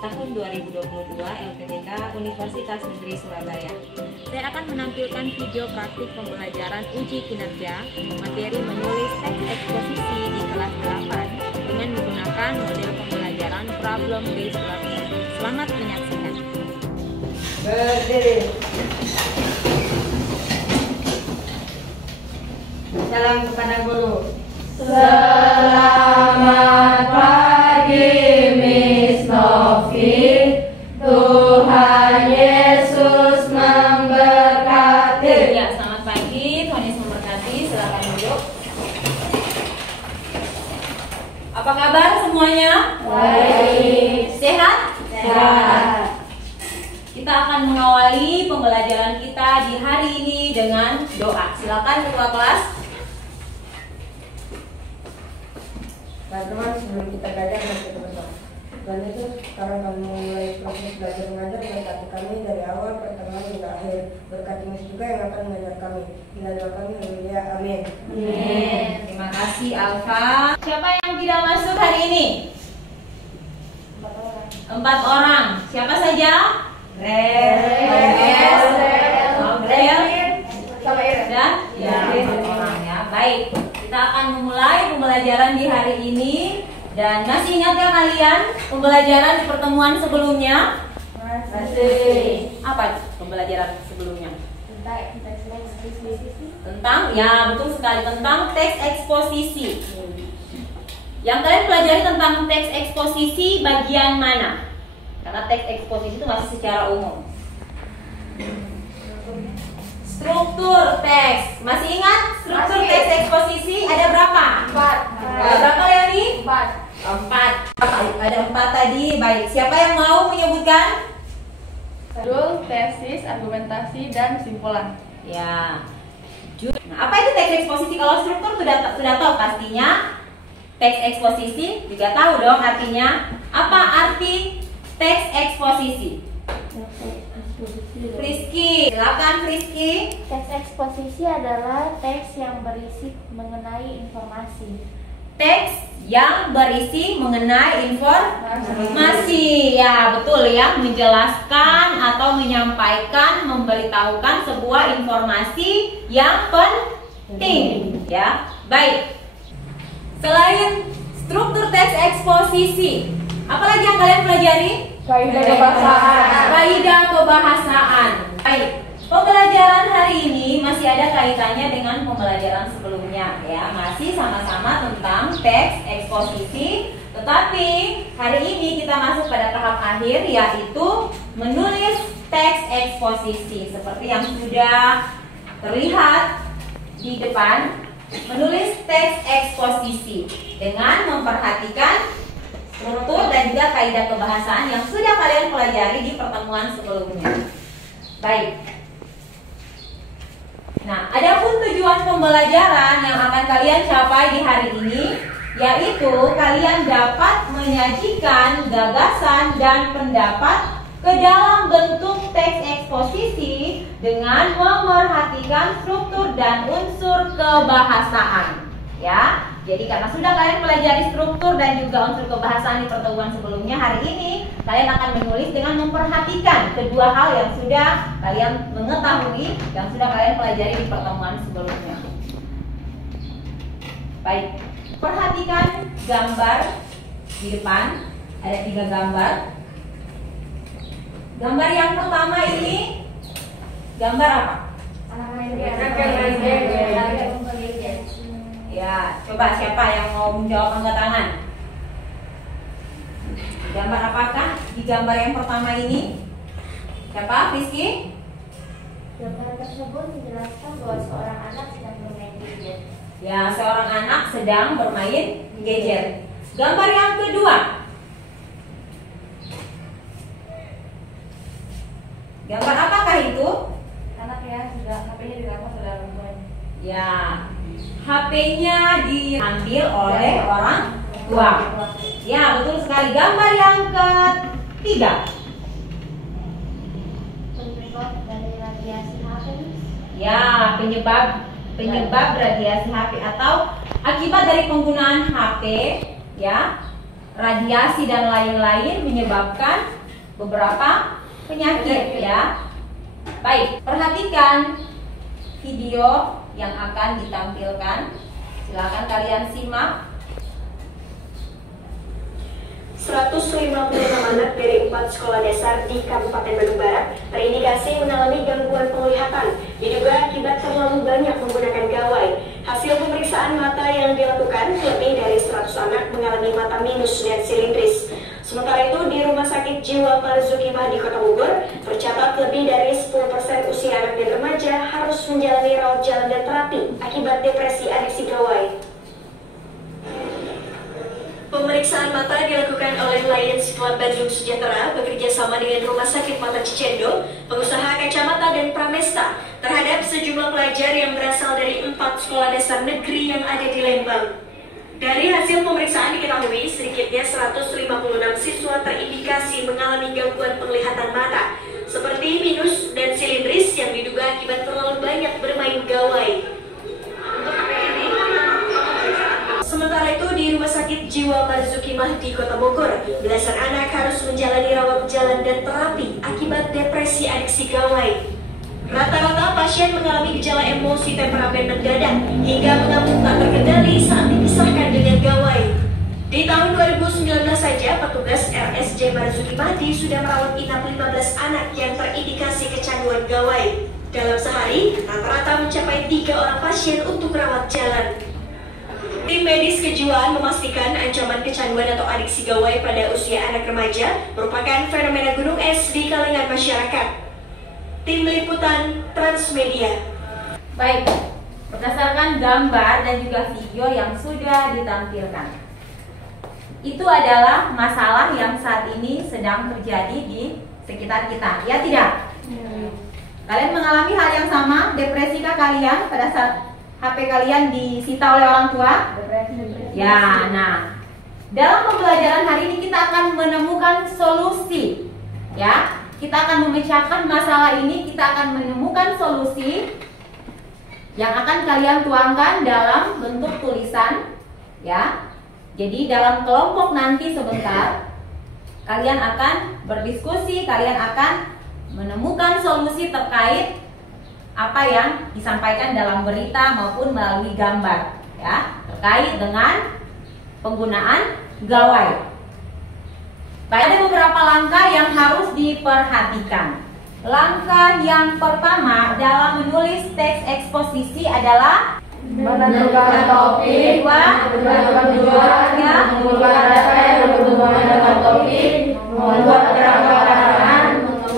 tahun 2022 LPTK Universitas Negeri Surabaya. Saya akan menampilkan video praktik pembelajaran uji kinerja materi menulis teks eksposisi di kelas 8 dengan menggunakan model pembelajaran problem based learning. Selamat menyaksikan. Berdiri. Salam kepada guru. Selamat pagi Miss Novi. Tuhan Yesus memberkati. Ya, selamat pagi. Tuhan Yesus memberkati. Silakan duduk. Apa kabar semuanya? Baik. Sehat? Sehat. Kita akan mengawali pembelajaran kita di hari ini dengan doa. Silakan ketua kelas. Teman-teman, sebelum kita belajar dan kita berdoa. Tuhan Yesus, sekarang kami mulai proses belajar mengajar. Berkati kami dari awal pertengahan hingga akhir. Berkati Miss juga yang akan mengajar kami. Bila doa kami, haleluya, amin. Amin. Terima kasih Alfa. Siapa yang tidak masuk hari ini? 4 orang. Siapa saja? Grel, dan ya, 4 orang ya. Baik, kita akan memulai pembelajaran di hari ini. Dan masih ingat ya kalian pembelajaran di pertemuan sebelumnya? Masih. Apa pembelajaran sebelumnya? Tentang, ya betul sekali, tentang teks eksposisi. Yang kalian pelajari tentang teks eksposisi bagian mana? Karena teks eksposisi itu masih secara umum. Struktur teks, masih ingat? Struktur teks eksposisi ada berapa? 4. Ada berapa ya nih? 4. 4. Ada 4 tadi. Baik, siapa yang mau menyebutkan? Judul, tesis, argumentasi, dan kesimpulan. Ya. Nah, apa itu teks eksposisi? Kalau struktur sudah tahu pastinya. Teks eksposisi juga tahu dong artinya. Apa arti teks eksposisi? Rizky, silakan Rizky. Teks eksposisi adalah teks yang berisi mengenai informasi. Teks yang berisi mengenai informasi. Ya, betul ya, menjelaskan atau menyampaikan, memberitahukan sebuah informasi yang penting, ya. Baik. Selain struktur teks eksposisi, apa lagi yang kalian pelajari? Kaidah kebahasaan. Kaidah kebahasaan. Baik. Pembelajaran hari ini masih ada kaitannya dengan pembelajaran sebelumnya ya. Masih sama-sama tentang teks eksposisi, tetapi hari ini kita masuk pada tahap akhir yaitu menulis teks eksposisi. Seperti yang sudah terlihat di depan, menulis teks eksposisi dengan memperhatikan struktur dan juga kaidah kebahasaan yang sudah kalian pelajari di pertemuan sebelumnya. Baik. Nah, adapun tujuan pembelajaran yang akan kalian capai di hari ini, yaitu kalian dapat menyajikan gagasan dan pendapat ke dalam bentuk teks eksposisi dengan memerhatikan struktur dan unsur kebahasaan. Ya, jadi karena sudah kalian pelajari struktur dan juga unsur kebahasaan di pertemuan sebelumnya, hari ini kalian akan menulis dengan memperhatikan kedua hal yang sudah kalian mengetahui, yang sudah kalian pelajari di pertemuan sebelumnya. Baik, perhatikan gambar di depan, ada 3 gambar. Gambar yang pertama ini, gambar apa? Ya, coba siapa yang mau menjawab angkat tangan? Gambar apakah di gambar yang pertama ini? Siapa? Rizky? Gambar tersebut menjelaskan bahwa seorang anak sedang bermain gadget. Ya, seorang anak sedang bermain gadget. Gambar yang kedua. Gambar apakah itu? Anak ya, sudah HP-nya dirampas oleh orang tua. Ya, HP-nya diambil oleh orang tua. Ya, betul sekali. Gambar yang ketiga. Penyebab dari radiasi HP. Ya, penyebab radiasi HP atau akibat dari penggunaan HP, ya. radiasi dan lain-lain menyebabkan beberapa penyakit ya. Baik, perhatikan video yang akan ditampilkan. Silakan kalian simak. 156 anak dari 4 sekolah dasar di Kabupaten Bandung Barat terindikasi mengalami gangguan penglihatan, diduga akibat terlalu banyak menggunakan gawai. Hasil pemeriksaan mata yang dilakukan, lebih dari 100 anak mengalami mata minus dan silindris. Sementara itu, di Rumah Sakit Jiwa Marzuki Mahdi Kota Bogor, tercatat lebih dari 10% usia anak dan remaja harus menjalani rawat jalan dan terapi akibat depresi adiksi gawai. Pemeriksaan mata dilakukan oleh Lions Club Bandung Sejahtera bekerja sama dengan Rumah Sakit Mata Cicendo, pengusaha kacamata dan Pramesta terhadap sejumlah pelajar yang berasal dari 4 sekolah dasar negeri yang ada di Lembang. Dari hasil pemeriksaan diketahui sedikitnya 156 siswa terindikasi mengalami gangguan penglihatan mata, seperti minus dan silindris yang diduga akibat terlalu banyak bermain gawai. Sementara itu, di Rumah Sakit Jiwa Marzuki Mahdi Kota Bogor, belasan anak harus menjalani rawat jalan dan terapi akibat depresi adiksi gawai. Rata-rata pasien mengalami gejala emosi temperamen mendadak hingga mengamuk tak terkendali saat dipisahkan dengan gawai. Di tahun 2019 saja, petugas RSJ Marzuki Mahdi sudah merawat inap 15 anak yang terindikasi kecanduan gawai. Dalam sehari, rata-rata mencapai 3 orang pasien untuk rawat jalan. Tim medis kejiwaan memastikan ancaman kecanduan atau adiksi gawai pada usia anak remaja merupakan fenomena gunung es di kalangan masyarakat. Tim Liputan Transmedia. Baik, berdasarkan gambar dan juga video yang sudah ditampilkan, itu adalah masalah yang saat ini sedang terjadi di sekitar kita, ya tidak? Kalian mengalami hal yang sama? Depresikah kalian pada saat HP kalian disita oleh orang tua? Ya, nah, dalam pembelajaran hari ini kita akan menemukan solusi. Ya, kita akan memecahkan masalah ini, kita akan menemukan solusi yang akan kalian tuangkan dalam bentuk tulisan. Ya, jadi dalam kelompok nanti sebentar kalian akan berdiskusi, kalian akan menemukan solusi terkait apa yang disampaikan dalam berita maupun melalui gambar, ya, terkait dengan penggunaan gawai. Baik, ada beberapa langkah yang harus diperhatikan. Langkah yang pertama dalam menulis teks eksposisi adalah menentukan topik, menentukan tujuan, mengumpulkan data yang berhubungan dengan topik, membuat perangkat-perangkat,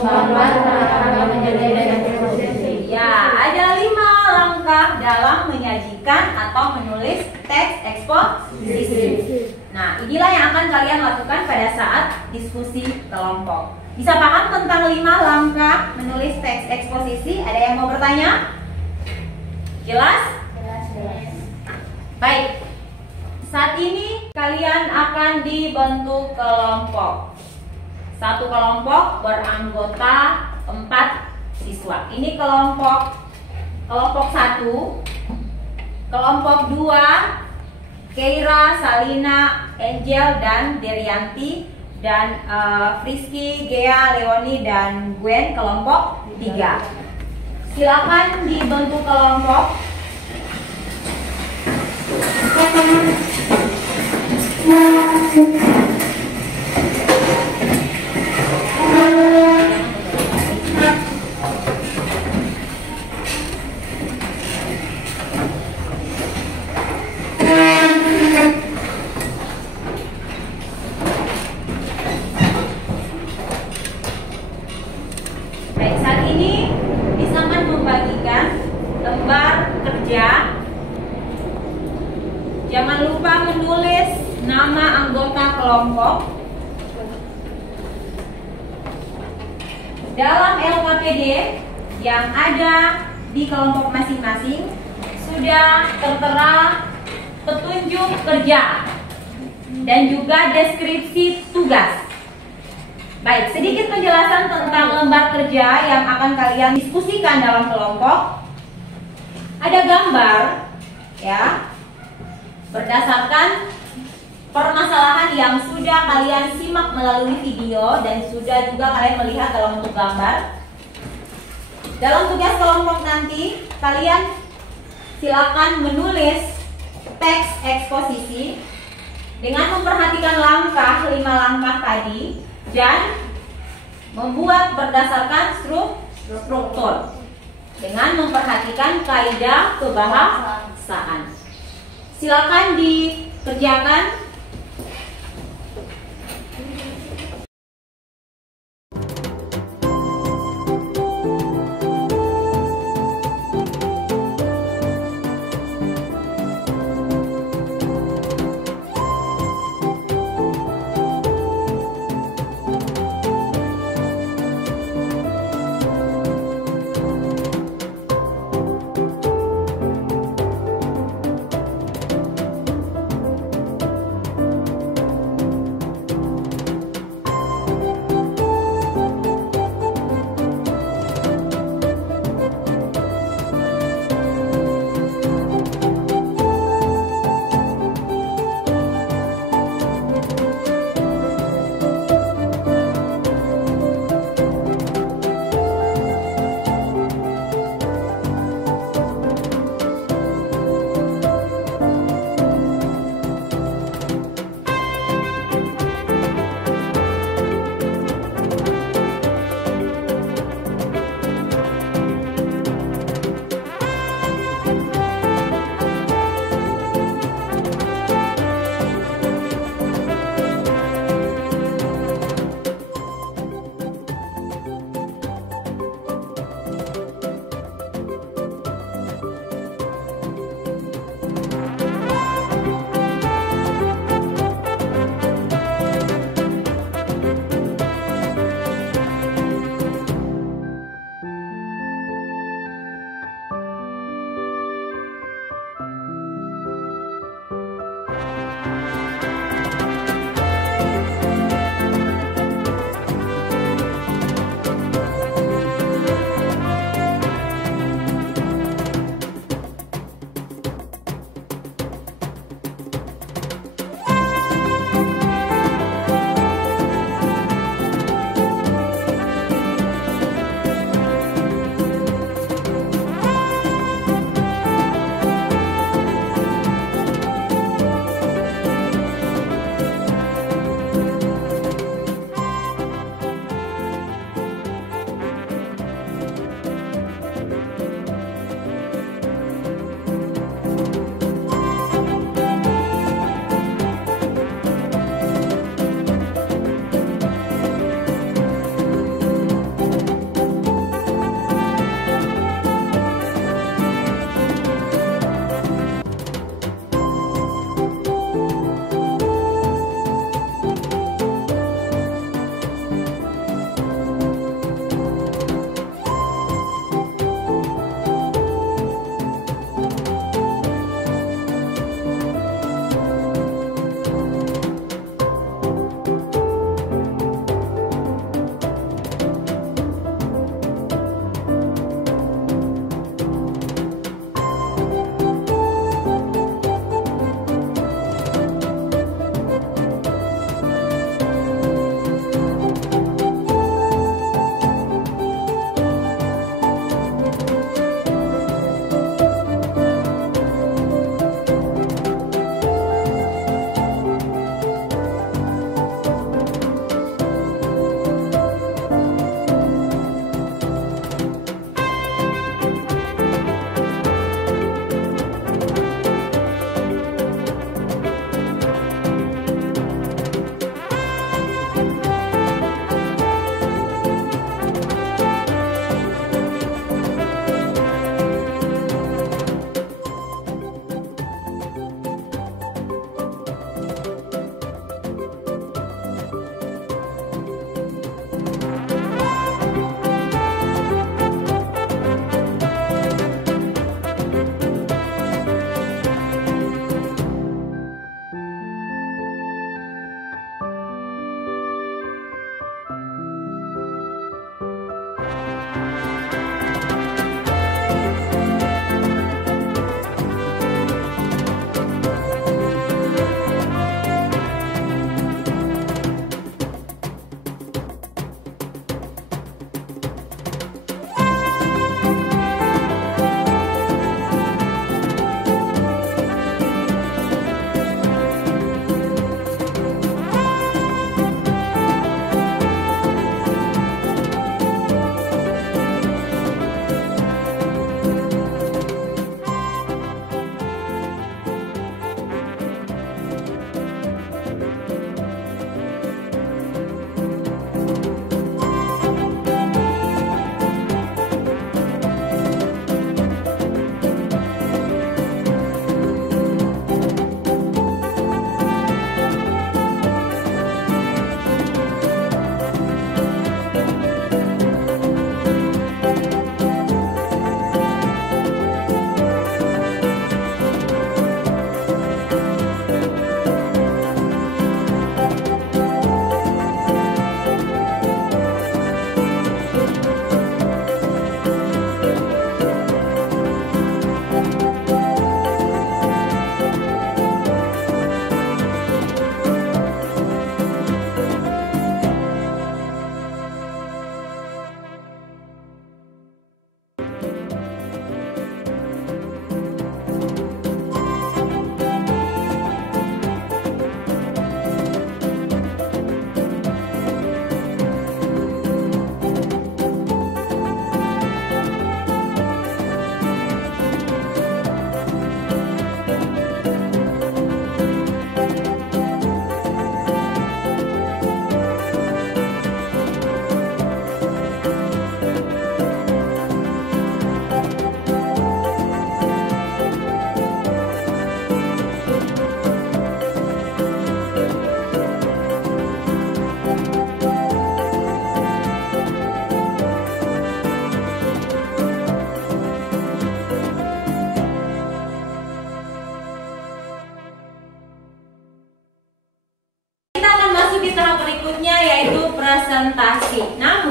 membuat perangkat menjadi eksposisi. Ya, ada 5 langkah dalam menyajikan atau menulis teks eksposisi. Nah, inilah yang akan kalian lakukan pada saat diskusi kelompok. Bisa paham tentang 5 langkah menulis teks eksposisi? Ada yang mau bertanya? Jelas? Jelas. Baik. Saat ini kalian akan dibentuk kelompok. Satu kelompok beranggota 4 siswa. Ini kelompok 1, kelompok 2, Keira, Salina, Angel, dan Derianti, dan Friski, Gea, Leoni, dan Gwen, kelompok 3. Silakan dibentuk kelompok. Baik, saat ini Disaman membagikan lembar kerja. Jangan lupa menulis nama anggota kelompok. Dalam LKPD yang ada di kelompok masing-masing sudah tertera petunjuk kerja dan juga deskripsi tugas. Baik, sedikit penjelasan tentang lembar kerja yang akan kalian diskusikan dalam kelompok. Ada gambar, ya, berdasarkan permasalahan yang sudah kalian simak melalui video dan sudah juga kalian melihat dalam bentuk gambar. Dalam tugas kelompok nanti, kalian silakan menulis teks eksposisi dengan memperhatikan langkah 5 langkah tadi dan membuat berdasarkan struktur dengan memperhatikan kaidah kebahasaan. Silakan dikerjakan.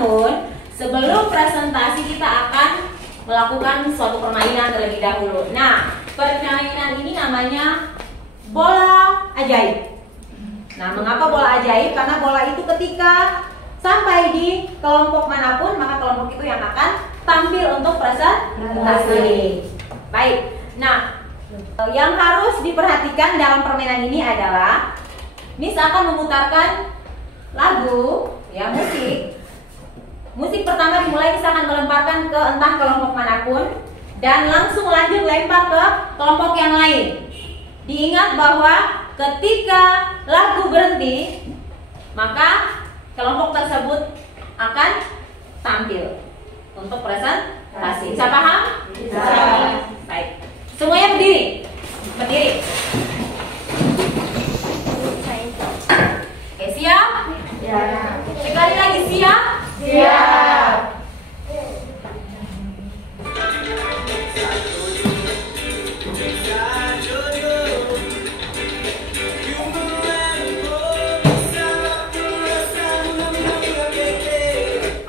Namun sebelum presentasi kita akan melakukan suatu permainan terlebih dahulu. Nah, permainan ini namanya bola ajaib. Nah, mengapa bola ajaib? Karena bola itu ketika sampai di kelompok manapun, maka kelompok itu yang akan tampil untuk presentasi. Baik. Nah, yang harus diperhatikan dalam permainan ini adalah Miss akan memutarkan lagu, ya, musik. Musik pertama dimulai, Miss akan melemparkan ke entah kelompok manapun dan langsung lanjut lempar ke kelompok yang lain. Diingat bahwa ketika lagu berhenti, maka kelompok tersebut akan tampil untuk presentasi. Bisa paham? Bisa. Baik. Semuanya berdiri. Berdiri. Oke, siap? Ya. Sekali lagi, siap? Siap.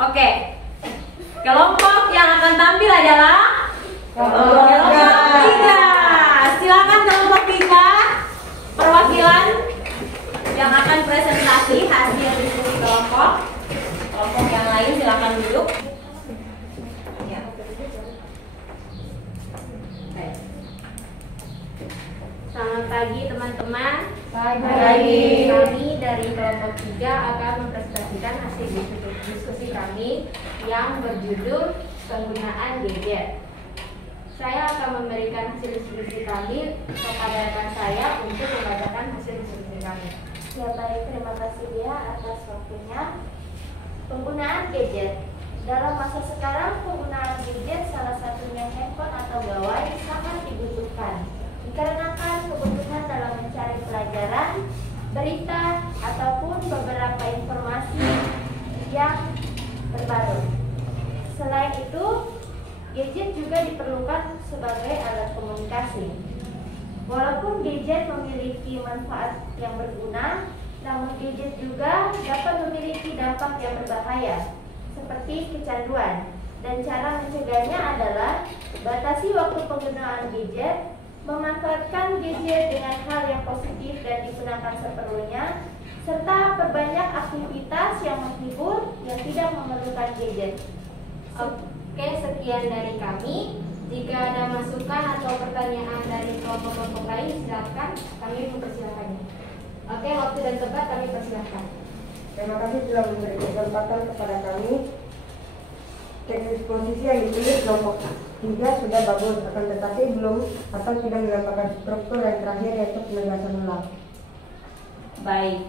Oke. Kelompok yang akan tampil adalah kelompok 3. Silakan kelompok 3, perwakilan yang akan presentasi hasil diskusi kelompok. Kelompok yang lain silakan duduk. Ya. Selamat pagi teman-teman. Pagi. Kami dari kelompok 3 akan mempresentasikan hasil diskusi kami yang berjudul penggunaan gadget. Saya akan memberikan hasil diskusi kami kepada rekan saya untuk membacakan hasil diskusi kami. Ya baik, terima kasih dia atas waktunya. Penggunaan gadget. Dalam masa sekarang, penggunaan gadget salah satunya handphone atau gawai sangat dibutuhkan. Dikarenakan kebutuhan dalam mencari pelajaran, berita, ataupun beberapa informasi yang terbaru. Selain itu, gadget juga diperlukan sebagai alat komunikasi. Walaupun gadget memiliki manfaat yang berguna, namun gadget juga dapat memiliki dampak yang berbahaya, seperti kecanduan. Dan cara mencegahnya adalah batasi waktu penggunaan gadget, memanfaatkan gadget dengan hal yang positif dan digunakan seperlunya, serta perbanyak aktivitas yang menghibur yang tidak memerlukan gadget. Oke, sekian dari kami. Jika ada masukan atau pertanyaan dari kelompok-kelompok lain, silakan, kami mempersilakannya. Oke, waktu dan tempat kami persilakan. Terima kasih telah memberi kesempatan kepada kami. Teks eksposisi yang ditulis kelompok 3 sudah bagus, akan tetapi belum atau tidak merupakan struktur yang terakhir yaitu penegasan ulang. Baik.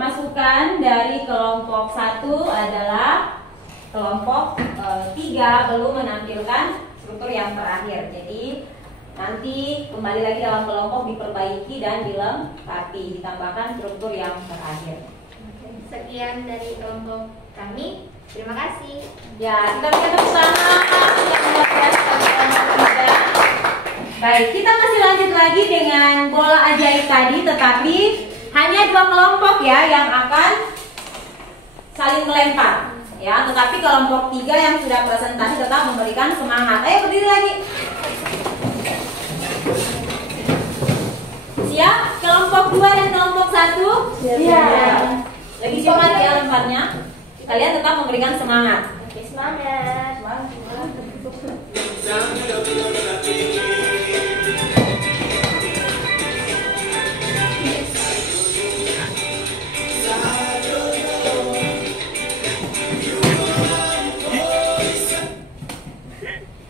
Masukan dari kelompok 1 adalah kelompok 3 belum menampilkan struktur yang terakhir. Jadi nanti kembali lagi dalam kelompok diperbaiki dan dilengkapi, ditambahkan struktur yang terakhir. Sekian dari kelompok kami. Terima kasih. Ya, kita berikan tepuk tangan untuk kelompok 3. Baik, kita masih lanjut lagi dengan bola ajaib tadi, tetapi hanya 2 kelompok ya yang akan saling melempar. Ya, tetapi kelompok 3 yang sudah presentasi tetap memberikan semangat. Ayo berdiri lagi. Siap? Kelompok 2 dan kelompok 1? Siap. Lagi semangat ya lemparnya. Kalian tetap memberikan semangat. Oke, semangat.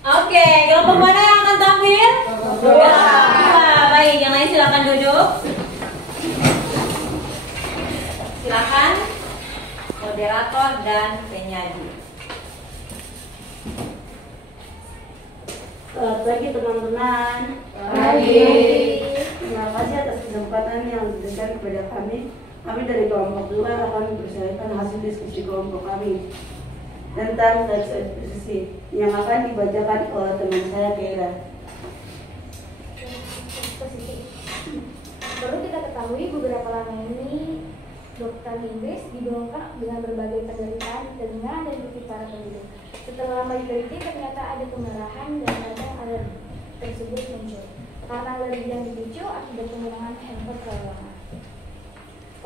Oke, kelompok mana yang akan tampil? Dua. Baik, yang lain silakan duduk. Silakan moderator dan penyaji. Selamat pagi teman-teman. Pagi. Terima kasih atas kesempatan yang diberikan kepada kami. Kami dari kelompok 2 akan mempersilakan hasil diskusi kelompok kami tentang teks eksposisi yang akan dibacakan oleh teman saya Kira. Perlu kita ketahui beberapa lama ini dokter Inggris didongkrak dengan berbagai penderitaan telinga dan pipi para penduduk. Setelah lama diteliti, ternyata ada kemerahan dan radang alergi tersebut muncul karena alergi yang dipicu akibat penggunaan handphone terlalu lama.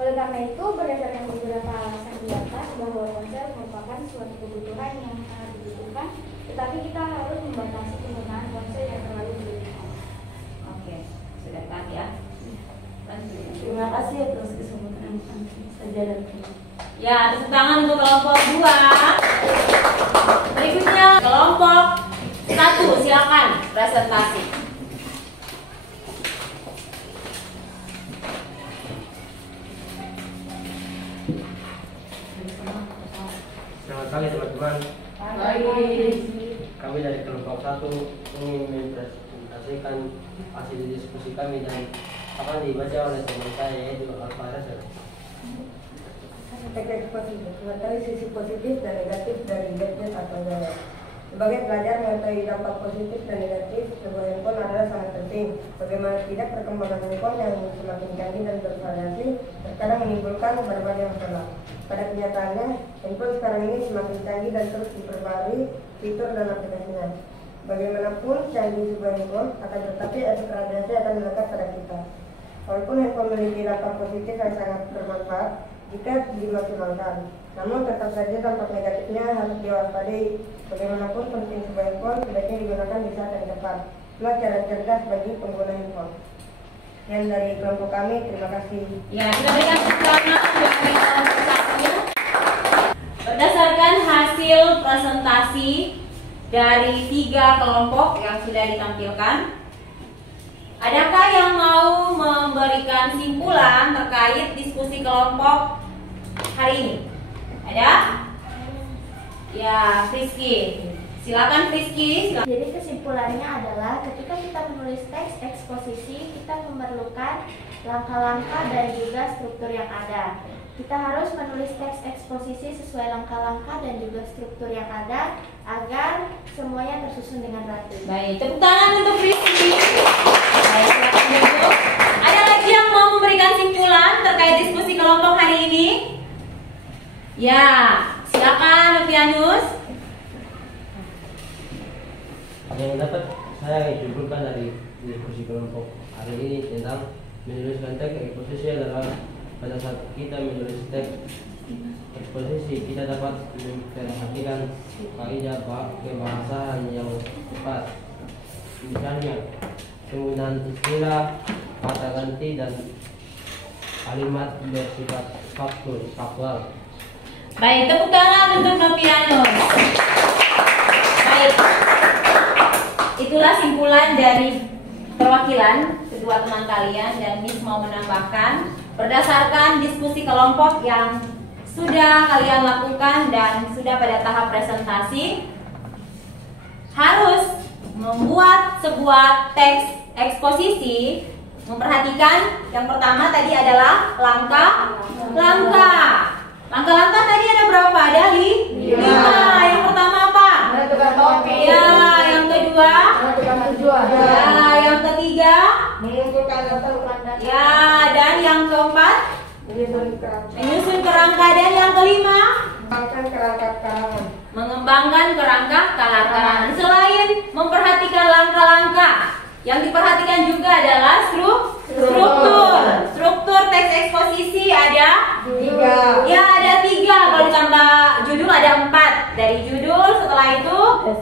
Oleh karena itu, berdasarkan beberapa alasan di atas bahwa ponsel merupakan suatu kebutuhan yang sangat dibutuhkan, tetapi kita harus membatasi penggunaan ponsel yang terlalu berlebihan. Oke, sudah kan ya? Terima kasih atas kesempatan yang saja dan Ya, tepuk tangan untuk kelompok 2. Berikutnya kelompok 1, silakan presentasi. Selamat pagi teman-teman. Kami dari kelompok 1 ingin mempresentasikan hasil diskusi kami dan akan dibaca oleh teman saya yaitu Alvarez. Teks positif, mengetahui sisi positif dan negatif dari gadget atau gawai. Sebagai pelajar, mengetahui dampak positif dan negatif sebuah handphone adalah sangat penting. Bagaimana tidak, perkembangan handphone yang semakin canggih dan bervariasi terkadang menimbulkan berbagai masalah. Pada kenyataannya, handphone sekarang ini semakin canggih dan terus diperbarui fitur dan aplikasinya. Bagaimanapun canggih sebuah handphone, akan tetapi efek radiasi akan melekat pada kita. Walaupun handphone memiliki dampak positif yang sangat bermanfaat jika dimaksimalkan, namun tetap saja dampak negatifnya harus diwaspadai. Bagaimanapun penting sebuah handphone sebaiknya digunakan di saat yang tepat. Itulah cara cerdas bagi pengguna handphone. Yang dari kelompok kami, terima kasih. Ya, kita berikan tepuk tangan untuk kelompok 1. Berdasarkan hasil presentasi dari 3 kelompok yang sudah ditampilkan, adakah yang mau memberikan simpulan terkait diskusi kelompok hari ini? Ada? Ya, Friski. Silakan Friski. Jadi kesimpulannya adalah ketika kita menulis teks eksposisi, kita memerlukan langkah-langkah dan juga struktur yang ada. Kita harus menulis teks eksposisi sesuai langkah-langkah dan juga struktur yang ada agar semuanya tersusun dengan rapi. Baik, tepuk tangan untuk Friski. Baik, silakan duduk. Ada lagi yang mau memberikan simpulan terkait diskusi kelompok hari ini? Ya, silakan Novianus. Yang dapat saya simpulkan dari diskusi kelompok hari ini tentang menuliskan teks eksposisi adalah pada saat kita menulis teks eksposisi kita dapat memperhatikan kaidah kebahasaan yang tepat. Misalnya penggunaan istilah, kata ganti dan kalimat bersifat faktual. Baik, tepuk tangan untuk Novianus. Baik, itulah simpulan dari perwakilan kedua teman kalian, dan Miss mau menambahkan berdasarkan diskusi kelompok yang sudah kalian lakukan dan sudah pada tahap presentasi, harus membuat sebuah teks eksposisi. Memperhatikan yang pertama tadi adalah langkah-langkah. Langkah-langkah tadi ada berapa? Ada 5. Yang pertama apa? Menentukan topik. Ya, yang kedua? Menentukan tujuan. Ya, yang ketiga? Mengumpulkan data. Ya, dan yang keempat? Menyusun kerangka. Dan yang kelima? Mengembangkan kerangka karakteran. Selain memperhatikan langkah-langkah, yang diperhatikan juga adalah struktur teks eksposisi ada 3. Ya, ada 3. Kalau ditambah judul ada 4. Dari judul, setelah itu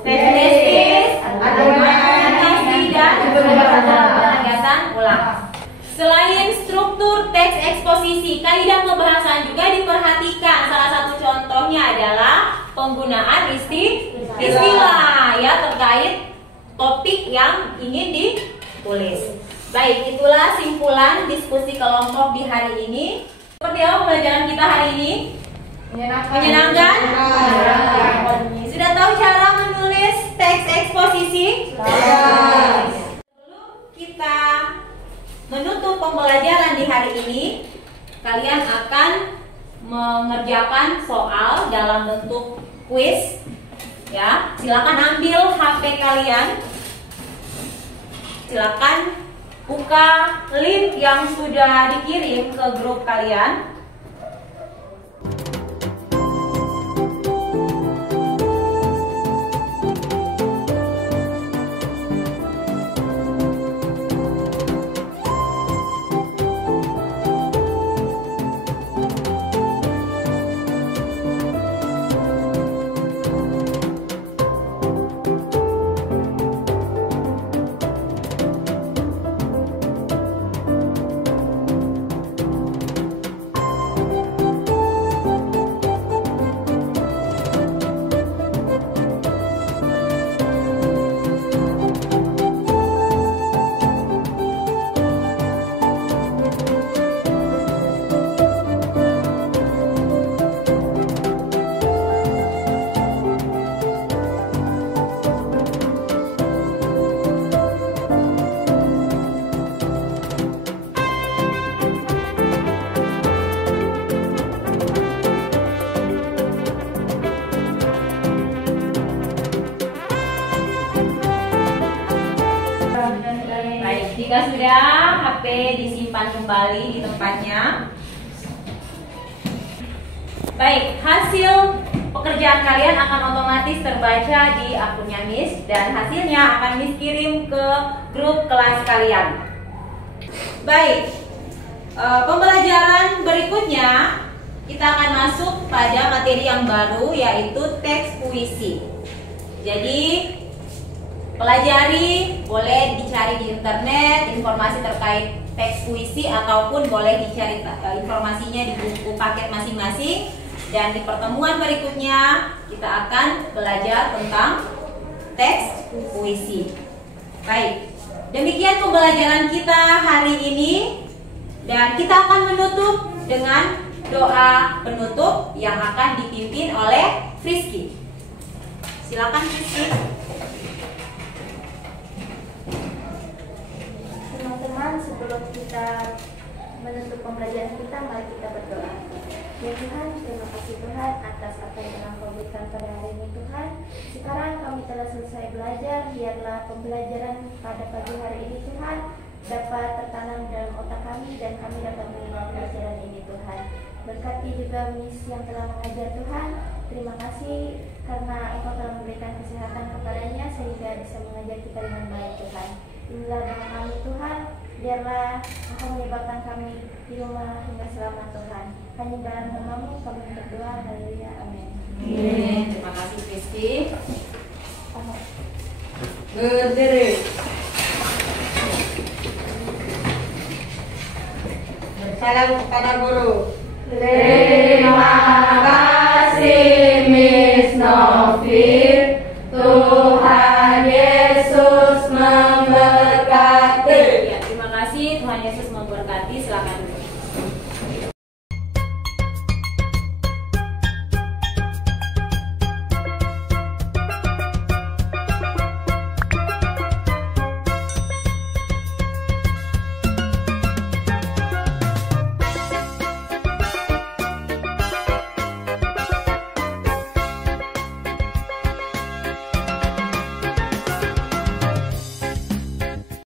tesis, argumentasi, dan penegasan ulang. Selain struktur teks eksposisi, kaidah kebahasaan juga diperhatikan. Salah satu contohnya adalah penggunaan istilah ya terkait topik yang ingin ditulis. Baik, itulah simpulan diskusi kelompok di hari ini. Seperti apa pelajaran kita hari ini? Menyenangkan? Sudah tahu cara menulis teks eksposisi? Sebelum kita menutup pembelajaran di hari ini, kalian akan mengerjakan soal dalam bentuk kuis. Ya, silakan ambil HP kalian. Silakan buka link yang sudah dikirim ke grup kalian. Jika sudah, HP disimpan kembali di tempatnya. Baik, hasil pekerjaan kalian akan otomatis terbaca di akunnya Miss dan hasilnya akan Miss kirim ke grup kelas kalian. Baik, pembelajaran berikutnya kita akan masuk pada materi yang baru, yaitu teks puisi. Jadi pelajari, boleh dicari di internet informasi terkait teks puisi ataupun boleh dicari informasinya di buku paket masing-masing. Dan di pertemuan berikutnya kita akan belajar tentang teks puisi. Baik, demikian pembelajaran kita hari ini. Dan kita akan menutup dengan doa penutup yang akan dipimpin oleh Frisky. Silakan Frisky. Teman-teman, sebelum kita menutup pembelajaran kita, mari kita berdoa. Ya Tuhan, terima kasih Tuhan atas apa yang telah Kau berikan pada hari ini Tuhan. Sekarang kami telah selesai belajar, biarlah pembelajaran pada pagi hari ini Tuhan dapat tertanam dalam otak kami dan kami dapat mengenal pelajaran ini Tuhan. Berkati juga Miss yang telah mengajar Tuhan. Terima kasih karena Engkau telah memberikan kesehatan kepadanya sehingga bisa mengajar kita dengan baik Tuhan. Inilah doa kami Tuhan, biarlah Engkau menyebabkan kami di rumah hingga selamat Tuhan. Hanya dalam nama-Mu kami berdoa, haleluya, amin. Terima kasih Frisky. Berdiri. Bersalam kepada guru. Terima kasih.